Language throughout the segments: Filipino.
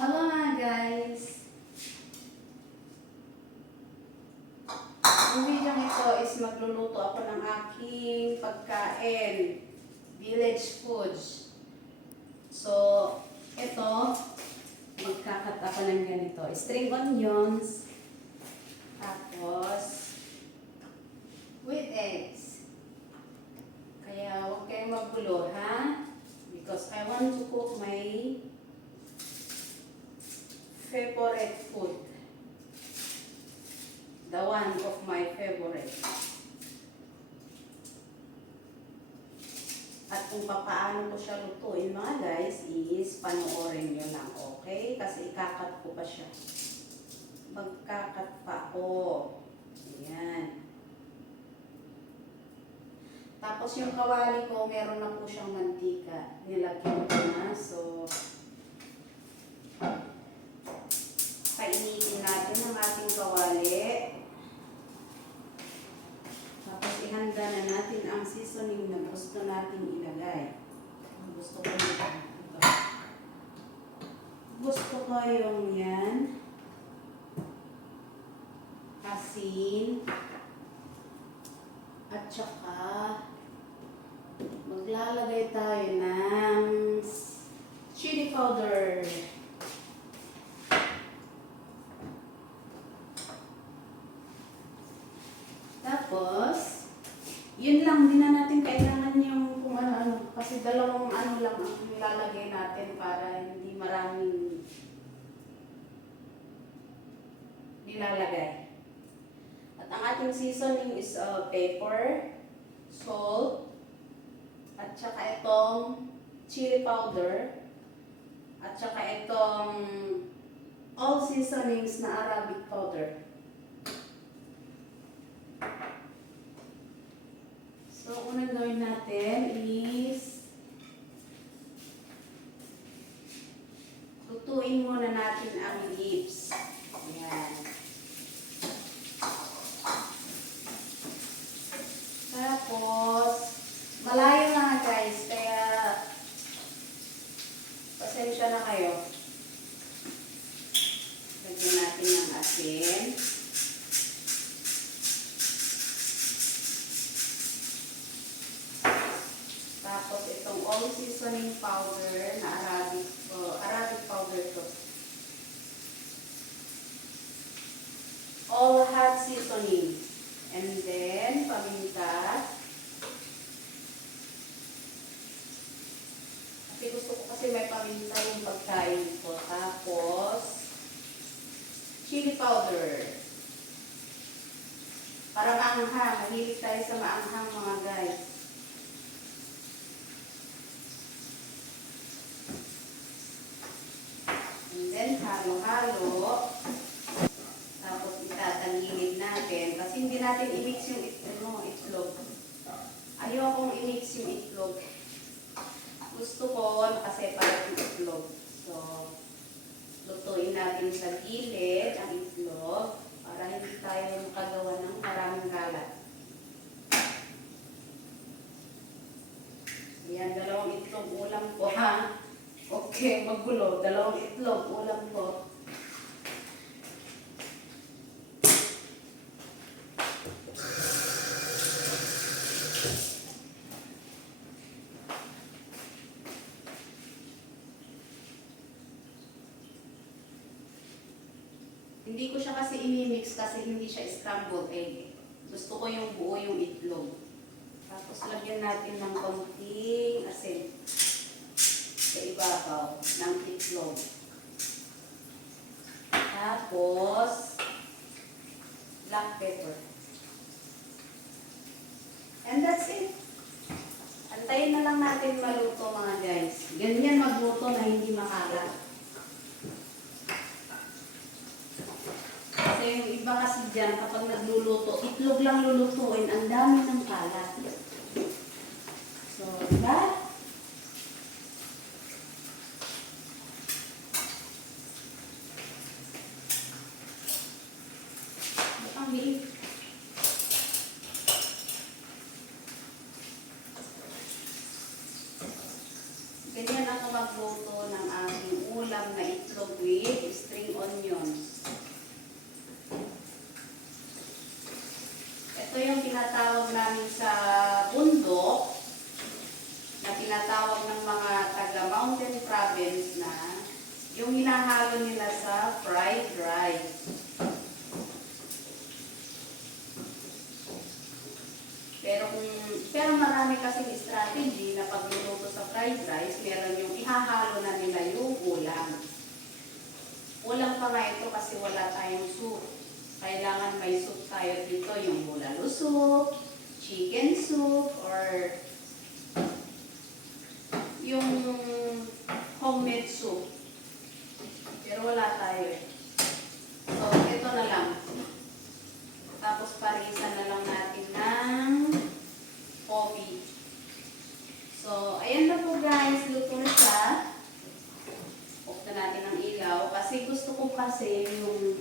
Hello mga guys! Ang video ito is magluluto ako ng aking pagkain. Village foods. So, ito, magkakat ako ng ganito. String onions. Tapos, with eggs. Kaya huwag kayong magulo, ha? Because I want to cook my favorite food. The one of my favorite. At kung paano ko siya lutuin mga guys is panoorin nyo lang, okay? Kasi ikakat ko pa siya. Magkakat pa ako. Ayan. Tapos yung kawali ko, meron na po siyang mantika. Nilagyan ko na. So, painitin natin ang ating kawali. Tapos ihanda na natin ang seasoning na gusto natin ilagay. Gusto ko ito. Gusto ko yung yan. Asin. At saka maglalagay tayo ng chili powder. Tapos, yun lang, din na natin kailangan yung kung ano-ano. Kasi dalawang ano lang ang nilalagay natin para hindi maraming nilalagay. At ang ating seasoning is pepper, salt, at saka itong chili powder, at saka itong all seasonings na Arabic powder. So, unang gawin natin is lutuin muna natin ang leaves. Ayan. Tapos, malayo na guys, kaya pasensya na kayo. Lagyan natin ng asin. Tapos itong all seasoning powder na Arabic powder to. All hot seasoning. And then paminta. Kasi gusto ko kasi may paminta yung pagkain ko. Tapos chili powder. Para maanghang. Mahilig tayo sa maanghang mga guys. Then, halo-halo. Tapos, itatangilid natin. Kasi hindi natin i-mix yung itlog. Ayaw akong i-mix yung itlog. Gusto ko nakaseparate yung itlog. So, lutuin natin sa gilid ang itlog para hindi tayo makagawa ng maraming kalat. Ayan, dalawang itlog ulam ko ha. Okay, magulo. Dalawang itlog, ulam ko. Hindi ko siya kasi imimix kasi hindi siya scrambled egg. Gusto ko yung buo yung itlog. Tapos lagyan natin ng konting asin sa ibabaw ng itlog. Tapos, black pepper. And that's it. Antayin na lang natin maluto mga guys. Ganyan magluto na hindi makalat. Kasi yung iba kasi dyan, kapag nagluluto, itlog lang lulutuin, ang dami ng kalat. So, diba? Ganyan ako magluto ng aking ulam. ulam na itlog with string onions. Ito yung tinatawag namin sa bundok, na tinatawag ng mga taga Mountain Province na yung hinahalo nila sa fried rice. Pero marami kasing strategy na pagluluto sa fried rice, meron yung ihahalo na nila yung ulam. Ulam pa nga ito kasi wala tayong soup. Kailangan may soup tayo dito, yung bulalo soup, chicken soup, or yung homemade soup. Pero wala tayo. So, ito na lang. Tapos parisan na lang natin ng coffee. So, ayan na po guys. Luto na siya. Off na natin ang ilaw. Kasi gusto ko kasi yung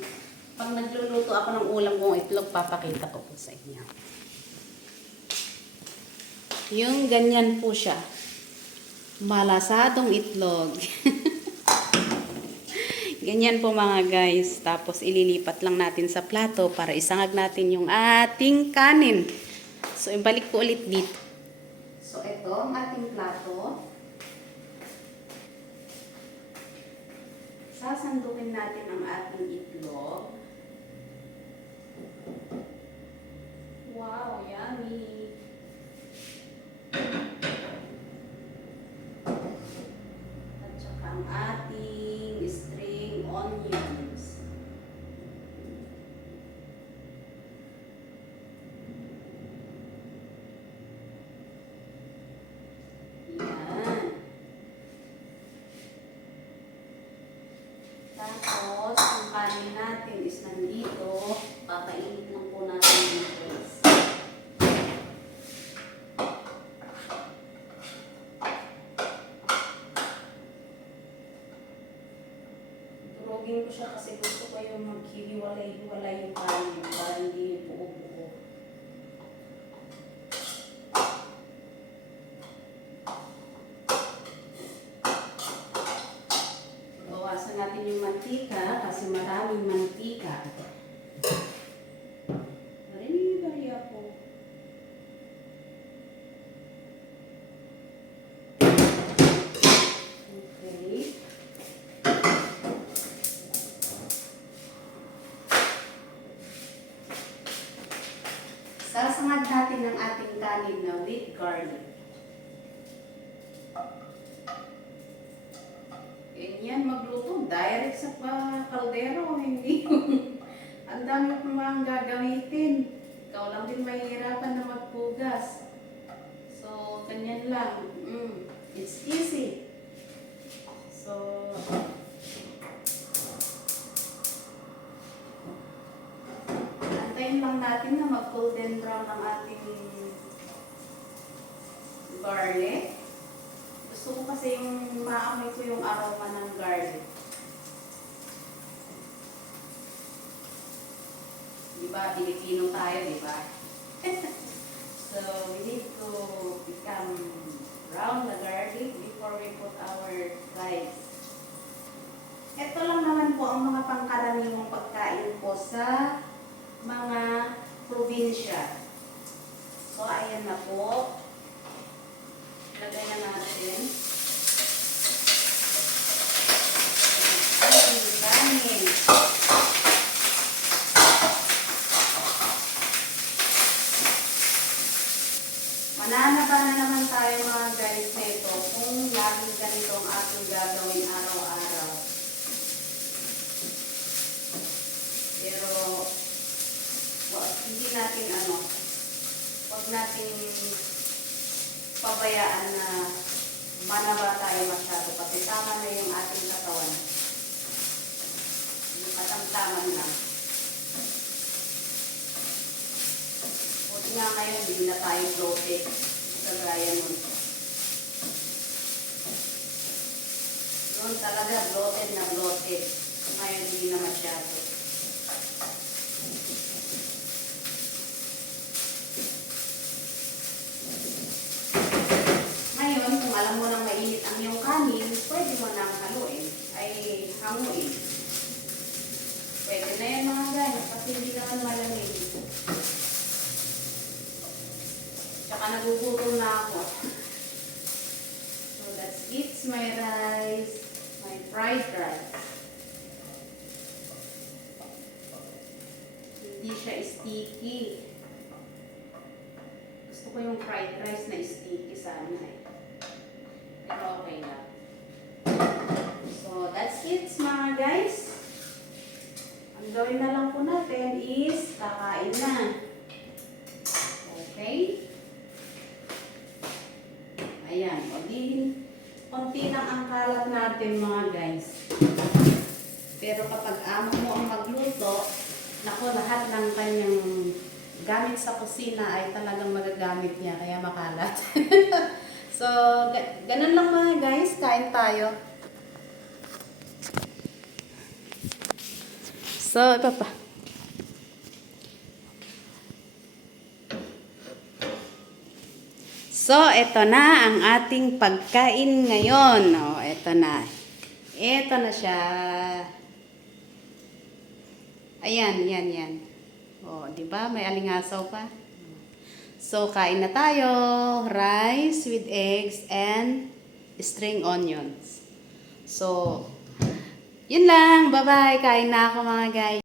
pag nagluluto ako ng ulam kong itlog, papakita ko po sa inyo. Yung ganyan po siya. Malasadong itlog. Ganyan po mga guys. Tapos ililipat lang natin sa plato para isangag natin yung ating kanin. So ibalik ko ulit dito. So ito ang ating plato. Sasandukin natin ang ating itlog. Wow, yummy! At saka ang ating string onions. Yan. Tapos, ang kanin natin is nandito. Papainit lang po natin yung rice. Durugin ko siya kasi gusto ko yung maghihiwalay-hiwalay yung kanin para hindi buo-buo. Bawasan natin yung mantika kasi maraming mantika. Bari ako. Okay. Sasangad natin ang ating kanin na with garlic. Ganyan magluto, direct sa kaldero, hindi ang dami ko mga gagamitin. Ikaw lang din mahihirapan na magpugas. So, ganyan lang. It's easy. So, antayin lang natin na mag-golden brown ang ating garlic. Gusto ko kasi yung maamoy ko yung aroma ng garlic. Diba? Pilipino tayo, diba? So, we need to become brown the garlic before we put our rice. Ito lang naman po ang mga pangkaraniwang pagkain po sa mga probinsya. So, ayan na po. Lagay na natin. Ating kanin. Mananaba na naman tayo mga guys nito kung laging ganito ang ating gagawin araw-araw. Pero, hindi natin huwag natin pabayaan na manaba tayo masyado kasi tama na yung ating katawan. Yung katamtaman lang. Buti nga ngayon, hindi na tayo bloated. Kagaya nun. Noon talaga bloated na bloated. Ngayon hindi na masyado. Ngayon, kung alam mo nang mainit ang iyong kanin, pwede mo nang haluin. Ay hango eh. Pwede na yan mga guys, kasi hindi naman malamig. Tsaka nagugutom na ako. So let's eat my rice, my fried rice. Hindi siya sticky. Gusto ko yung fried rice na sticky sana eh. Pero okay lang. So that's it mga guys. Ang gawin na lang po natin is kakain na. Okay? Ayan. O di, konti lang ang kalat natin mga guys. Pero kapag amo mo ang magluto, naku, lahat ng kanyang gamit sa kusina ay talagang magagamit niya, kaya makalat. So, ganun lang mga guys, kain tayo. So, ito pa. So, ito na ang ating pagkain ngayon. O, ito na. Ito na siya. Ayan, yan. O, di ba? May alingasaw pa. So, kain na tayo. Rice with eggs and string onions. So, yun lang. Bye-bye. Kain na ako mga guys.